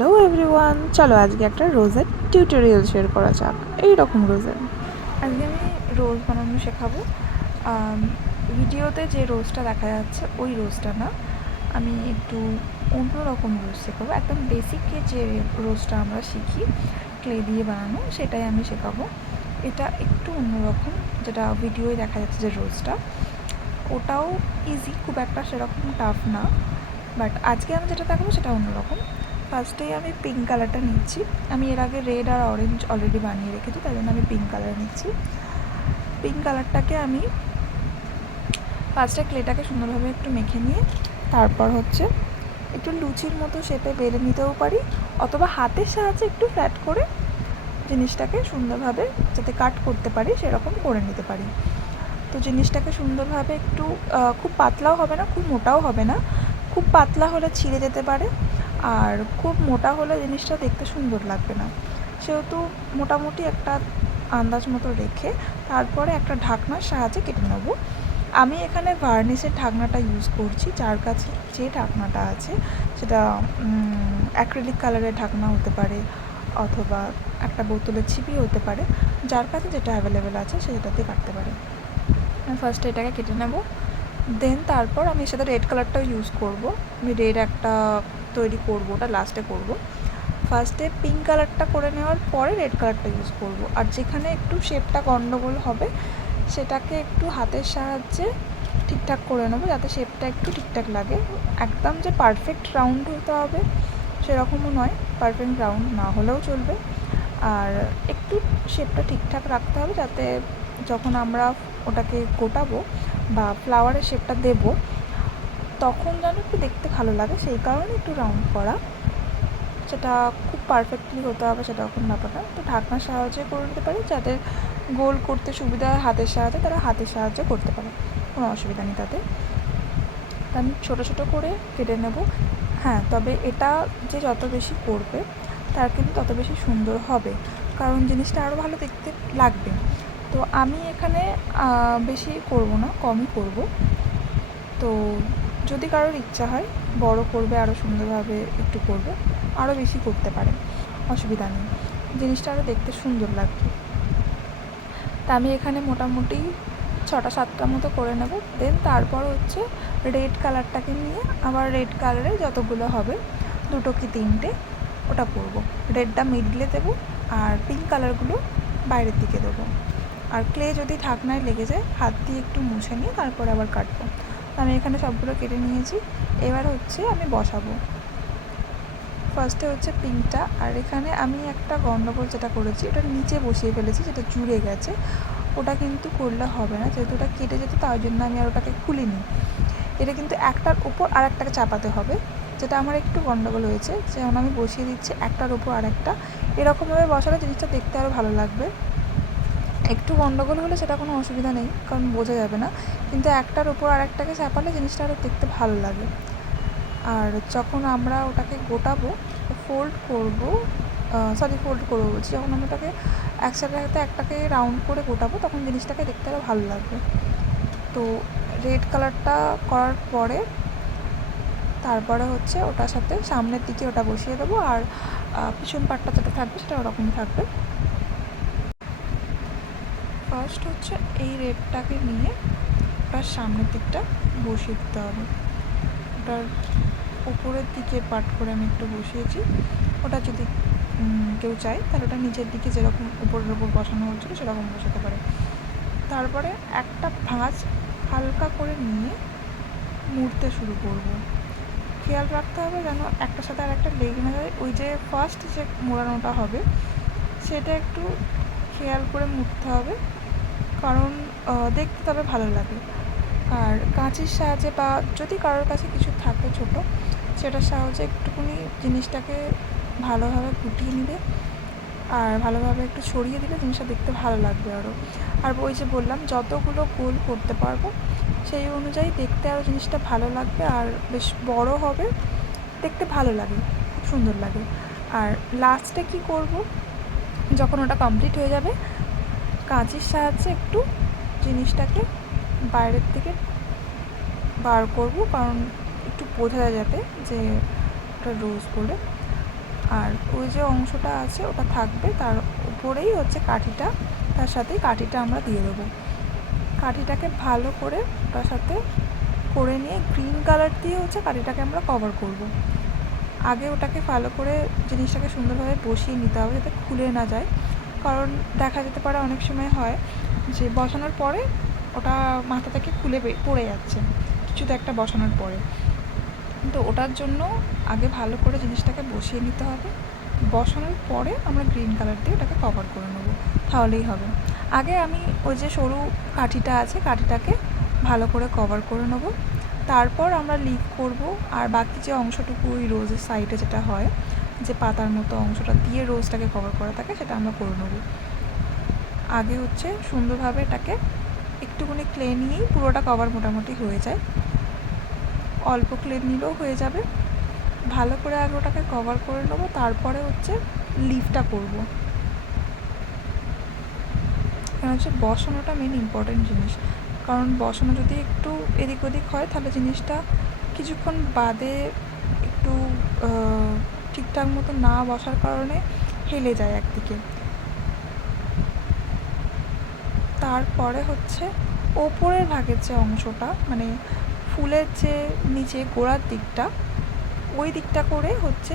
Hello everyone, চলো আজকে একটা রোজের টিউটোরিয়াল শেয়ার করা যাক। এইরকম রোজের আজকে আমি রোজ বানানো শেখাবো। ভিডিওতে যে রোজটা দেখা যাচ্ছে ওই রোজটা না, আমি একটু অন্যরকম রোজ শেখাবো। একদম বেসিকে যে রোজটা আমরা শিখি ক্লে দিয়ে বানানো, সেটাই আমি শেখাবো। এটা একটু অন্যরকম, যেটা ভিডিওয় দেখা যাচ্ছে যে রোজটা, ওটাও ইজি, খুব একটা সেরকম টাফ না। বাট আজকে আমি যেটা দেখাবো সেটা অন্যরকম। ফার্স্টেই আমি পিঙ্ক কালারটা নিচ্ছি। আমি এর আগে রেড আর অরেঞ্জ অলরেডি বানিয়ে রেখেছি, তাই জন্য আমি পিঙ্ক কালার নিচ্ছি। পিঙ্ক কালারটাকে আমি ফার্স্টে ক্লেটাকে সুন্দরভাবে একটু মেখে নিয়ে তারপর হচ্ছে একটু লুচির মতো শেপে বেলে নিতেও পারি, অথবা হাতের সাহায্যে একটু ফ্ল্যাট করে জিনিসটাকে সুন্দরভাবে যাতে কাট করতে পারি সেরকম করে নিতে পারি। তো জিনিসটাকে সুন্দরভাবে একটু খুব পাতলাও হবে না, খুব মোটাও হবে না। খুব পাতলা হলে ছিঁড়ে যেতে পারে, আর খুব মোটা হলে জিনিসটা দেখতে সুন্দর লাগবে না। সেহেতু মোটামুটি একটা আন্দাজ মতো রেখে তারপরে একটা ঢাকনার সাহায্যে কেটে নেব। আমি এখানে ভার্নিশের ঢাকনাটা ইউজ করছি। যার কাছে যে ঢাকনাটা আছে সেটা অ্যাক্রিলিক কালারের ঢাকনা হতে পারে, অথবা একটা বোতলের ছিপি হতে পারে। যার কাছে যেটা অ্যাভেলেবেল আছে সেটাতে কাটতে পারে। আমি ফার্স্টে এটাকে কেটে নেব, দেন তারপর আমি এর সাথে রেড কালারটাও ইউজ করব। আমি রেড একটা তৈরি করব, ওটা লাস্টে করব। ফার্স্টে পিঙ্ক কালারটা করে নেওয়ার পরে রেড কালারটা ইউজ করব। আর যেখানে একটু শেপটা গন্ডগোল হবে সেটাকে একটু হাতের সাহায্যে ঠিকঠাক করে নেবো, যাতে শেপটা একটু ঠিকঠাক লাগে। একদম যে পারফেক্ট রাউন্ড হতে হবে সেরকমও নয়, পারফেক্ট রাউন্ড না হলেও চলবে। আর একটু শেপটা ঠিকঠাক রাখতে হবে, যাতে যখন আমরা ওটাকে গোটাবো বা ফ্লাওয়ারের শেপটা দেব তখন যেন একটু দেখতে ভালো লাগে, সেই কারণে একটু রাউন্ড করা। সেটা খুব পারফেক্টলি হতে হবে সেটা কোনো ব্যাপার না। তো ঢাকনার সাহায্যে করে নিতে পারি, যাদের গোল করতে সুবিধা হয় হাতের সাহায্যে তারা হাতের সাহায্যে করতে পারে, কোনো অসুবিধা নেই তাতে। আমি ছোটো ছোটো করে কেটে নেব। হ্যাঁ, তবে এটা যে যত বেশি করবে তার কিন্তু তত বেশি সুন্দর হবে, কারণ জিনিসটা আরও ভালো দেখতে লাগবে। তো আমি এখানে বেশি করব না, কমই করব। তো যদি কারোর ইচ্ছা হয় বড় করবে, আরও সুন্দরভাবে একটু করবে, আরও বেশি করতে পারে, অসুবিধা নেই, জিনিসটা আরও দেখতে সুন্দর লাগবে। তা আমি এখানে মোটামুটি 6-7টা মতো করে নেব। দেন তারপর হচ্ছে রেড কালারটাকে নিয়ে আবার রেড কালারে যতগুলো হবে 2 কি 3টে ওটা করব। রেডটা মিডলে দেবো আর পিঙ্ক কালারগুলো বাইরের দিকে দেবো। আর ক্লে যদি ঢাকনায় লেগে যায় হাত দিয়ে একটু মুছে নিয়ে তারপরে আবার কাটবো। আমি এখানে সবগুলো কেটে নিয়েছি। এবার হচ্ছে আমি বসাবো। ফার্স্টে হচ্ছে পিঙ্কটা, আর এখানে আমি একটা গন্ডগোল যেটা করেছি ওটা নিচে বসিয়ে ফেলেছি, যেটা জুড়ে গেছে। ওটা কিন্তু করলে হবে না, যেহেতু ওটা কেটে যেত তার জন্য আমি আর ওটাকে খুলিনি। এটা কিন্তু একটার উপর আর একটাকে চাপাতে হবে, যেটা আমার একটু গন্ডগোল হয়েছে। যেমন আমি বসিয়ে দিচ্ছি একটার উপর আর একটা, এরকমভাবে বসালে জিনিসটা দেখতে আরও ভালো লাগবে। একটু গন্ডগোল হলে সেটা কোনো অসুবিধা নেই, কারণ বোঝা যাবে না, কিন্তু একটার উপর আর একটাকে চাপালে জিনিসটা আরও দেখতে ভালো লাগে। আর যখন আমরা ওটাকে গোটাবো ফোল্ড করবো বলছি, যখন আমি ওটাকে একসাথে একটাকে রাউন্ড করে গোটাবো তখন জিনিসটাকে দেখতে আরও ভালো লাগবে। তো রেড কালারটা করার পরে তারপরে হচ্ছে ওটার সাথে সামনের দিকে ওটা বসিয়ে দেবো, আর পিছন পাটটা যেটা থাকবে সেটা ওরকমই থাকবে। ফার্স্ট হচ্ছে এই রেডটাকে নিয়ে ওটার সামনের দিকটা বসিয়ে দিতে হবে। ওটার উপরের দিকে পাট করে আমি একটু বসিয়েছি। ওটা যদি কেউ চায় তাহলে ওটা নিচের দিকে যেরকম উপরের উপর বসানো হচ্ছিলো সেরকম বসাতে পারে। তারপরে একটা ভাঁজ হালকা করে নিয়ে মুড়তে শুরু করব। খেয়াল রাখতে হবে যেন একটার সাথে আর একটা লেগে না যায়। ওই যে ফার্স্ট যে মোড়ানোটা হবে সেটা একটু খেয়াল করে মুড়তে হবে, কারণ দেখতে তবে ভালো লাগে। আর কাঁচির সাহায্যে বা যদি কারোর কাছে কিছু থাকে ছোটো, সেটার সাহায্যে একটুখানি জিনিসটাকে ভালোভাবে গুটিয়ে নিলে আর ভালোভাবে একটু ছড়িয়ে দিলে জিনিসটা দেখতে ভালো লাগবে আরও। আর ওই যে বললাম যতগুলো গোল করতে পারবো সেই অনুযায়ী দেখতে আরও জিনিসটা ভালো লাগবে, আর বেশ বড় হবে, দেখতে ভালো লাগে, খুব সুন্দর লাগে। আর লাস্টে কি করব, যখন ওটা কমপ্লিট হয়ে যাবে কাঁচির সাহায্যে একটু জিনিসটাকে বাইরের দিকে বার করব, কারণ একটু বোঝা যায় যাতে যে ওটা রোজ বলে। আর ওই যে অংশটা আছে ওটা থাকবে, তার উপরেই হচ্ছে কাঠিটা, তার সাথেই কাঠিটা আমরা দিয়ে দেবো। কাঠিটাকে ভালো করে ওটার সাথে করে নিয়ে গ্রিন কালার দিয়ে হচ্ছে কাঠিটাকে আমরা কভার করব। আগে ওটাকে ভালো করে জিনিসটাকে সুন্দরভাবে বসিয়ে নিতে হবে যাতে খুলে না যায়, কারণ দেখা যেতে পারে অনেক সময় হয় যে বসানোর পরে ওটা মাথা থেকে খুলে পড়ে যাচ্ছে কিছুতে একটা বসানোর পরে। তো ওটার জন্য আগে ভালো করে জিনিসটাকে বসিয়ে নিতে হবে, বসানোর পরে আমরা গ্রিন কালার দিয়ে ওটাকে কভার করে নেব, তাহলেই হবে। আগে আমি ওই যে সরু কাঠিটা আছে কাঠিটাকে ভালো করে কভার করে নেব, তারপর আমরা লিভ করব। আর বাকি যে অংশটুকু ওই রোজের সাইডে যেটা হয় যে পাতার মতো অংশটা দিয়ে রোজটাকে কভার করা থাকে সেটা আমরা করে নেব। আগে হচ্ছে সুন্দরভাবে এটাকে একটুখানি ক্লে নিয়েই পুরোটা কভার মোটামুটি হয়ে যায়, অল্প ক্লে নিলেও হয়ে যাবে। ভালো করে আগে ওটাকে কভার করে নেবো, তারপরে হচ্ছে লিফটা করব। কারণ হচ্ছে বসানোটা মেন ইম্পর্টেন্ট জিনিস, কারণ বসানো যদি একটু এদিক ওদিক হয় তাহলে জিনিসটা কিছুক্ষণ বাদে একটু ঠিকঠাক মতো না বসার কারণে হেলে যায় একদিকে। তারপরে হচ্ছে ওপরের ভাগের যে অংশটা মানে ফুলের যে নিচে গোড়ার দিকটা, ওই দিকটা করে হচ্ছে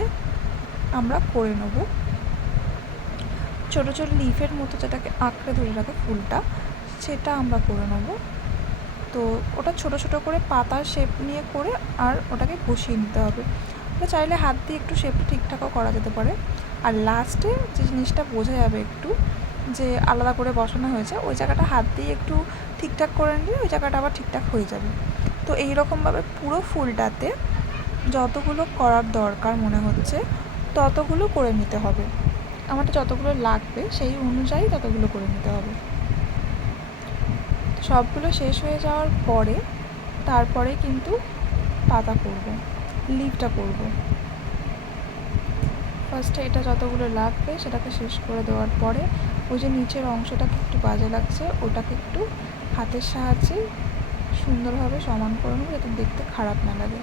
আমরা করে নেব ছোটো ছোটো লিফের মতো যেটাকে আঁকড়ে ধরে রাখে ফুলটা, সেটা আমরা করে নেব। তো ওটা ছোটো ছোটো করে পাতার শেপ নিয়ে করে আর ওটাকে বসিয়ে নিতে হবে। ওটা চাইলে হাত দিয়ে একটু শেপটা ঠিকঠাকও করা যেতে পারে। আর লাস্টে যে জিনিসটা বোঝা যাবে একটু যে আলাদা করে বসানো হয়েছে, ওই জায়গাটা হাত দিয়ে একটু ঠিকঠাক করে নিলে ওই জায়গাটা আবার ঠিকঠাক হয়ে যাবে। তো এই রকমভাবে পুরো ফুলটাতে যতগুলো করার দরকার মনে হচ্ছে ততগুলো করে নিতে হবে। আমাদের যতগুলো লাগবে সেই অনুযায়ী ততগুলো করে নিতে হবে। সবগুলো শেষ হয়ে যাওয়ার পরে তারপরে কিন্তু পাতা করব, লিভটা করব। ফার্স্টে এটা যতগুলো লাগবে সেটাকে শেষ করে দেওয়ার পরে ওই যে নিচের অংশটাকে একটু বাজে লাগছে ওটাকে একটু হাতের সাহায্যে সুন্দরভাবে সমান করে নেবো যাতে দেখতে খারাপ না লাগে।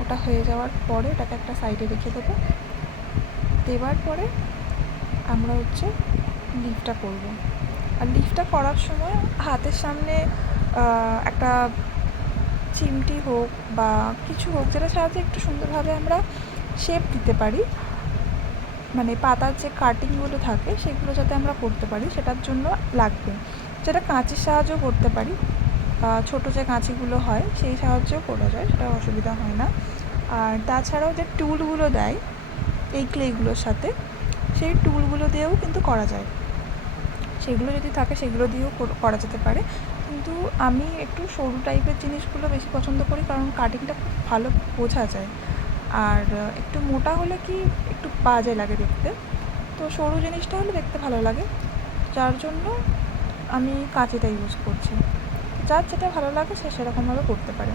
ওটা হয়ে যাওয়ার পরে ওটাকে একটা সাইডে রেখে দেবো। দেওয়ার পরে আমরা হচ্ছে লিফটা করব। আর লিফটা করার সময় হাতের সামনে একটা চিমটি হোক বা কিছু হোক যেটা সাহায্যে একটু সুন্দরভাবে আমরা শেপ দিতে পারি, মানে পাতার যে কাটিংগুলো থাকে সেগুলো যাতে আমরা করতে পারি সেটার জন্য লাগবে। যেটা কাঁচির সাহায্যেও করতে পারি, ছোটো যে কাঁচিগুলো হয় সেই সাহায্যেও করা যায়, সেটা অসুবিধা হয় না। আর তাছাড়াও যে টুলগুলো দেয় এই ক্লেগুলোর সাথে, সেই টুলগুলো দিয়েও কিন্তু করা যায়। সেগুলো যদি থাকে সেগুলো দিয়েও করা যেতে পারে, কিন্তু আমি একটু সরু টাইপের জিনিসগুলো বেশি পছন্দ করি কারণ কাটিংটা খুব ভালো বোঝা যায়। আর একটু মোটা হলে কি একটু বাজে লাগে দেখতে, তো সরু জিনিসটা হলে দেখতে ভালো লাগে, যার জন্য আমি কাঁচিটা ইউজ করছি। যার যেটা ভালো লাগে সে সেরকমভাবে করতে পারে।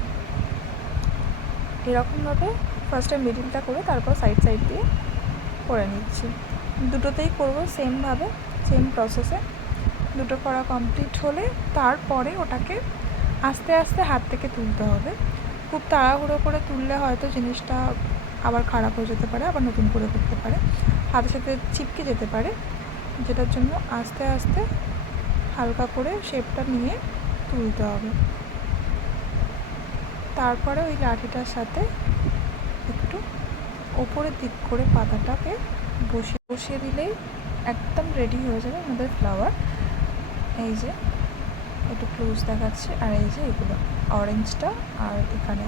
এরকমভাবে ফার্স্টে মিডিলটা করে তারপর সাইড সাইড দিয়ে করে নিচ্ছি। দুটোতেই করব সেমভাবে, সেম প্রসেসে। দুটো করা কমপ্লিট হলে তারপরে ওটাকে আস্তে আস্তে হাত থেকে তুলতে হবে। খুব তাড়াহুড়ো করে তুললে হয়তো জিনিসটা আবার খারাপ হয়ে যেতে পারে, আবার নতুন করে করতে পারে, হাতের সাথে চিপকে যেতে পারে, যেটার জন্য আস্তে আস্তে হালকা করে শেপটা নিয়ে তুলতে হবে। তারপরে ওই লাঠিটার সাথে একটু ওপরের দিক করে পাতাটাকে বসিয়ে দিলেই একদম রেডি হয়ে যাবে আমাদের ফ্লাওয়ার। এই যে একটু ক্লোজ দেখাচ্ছে, আর এই যে এগুলো অরেঞ্জটা আর এখানে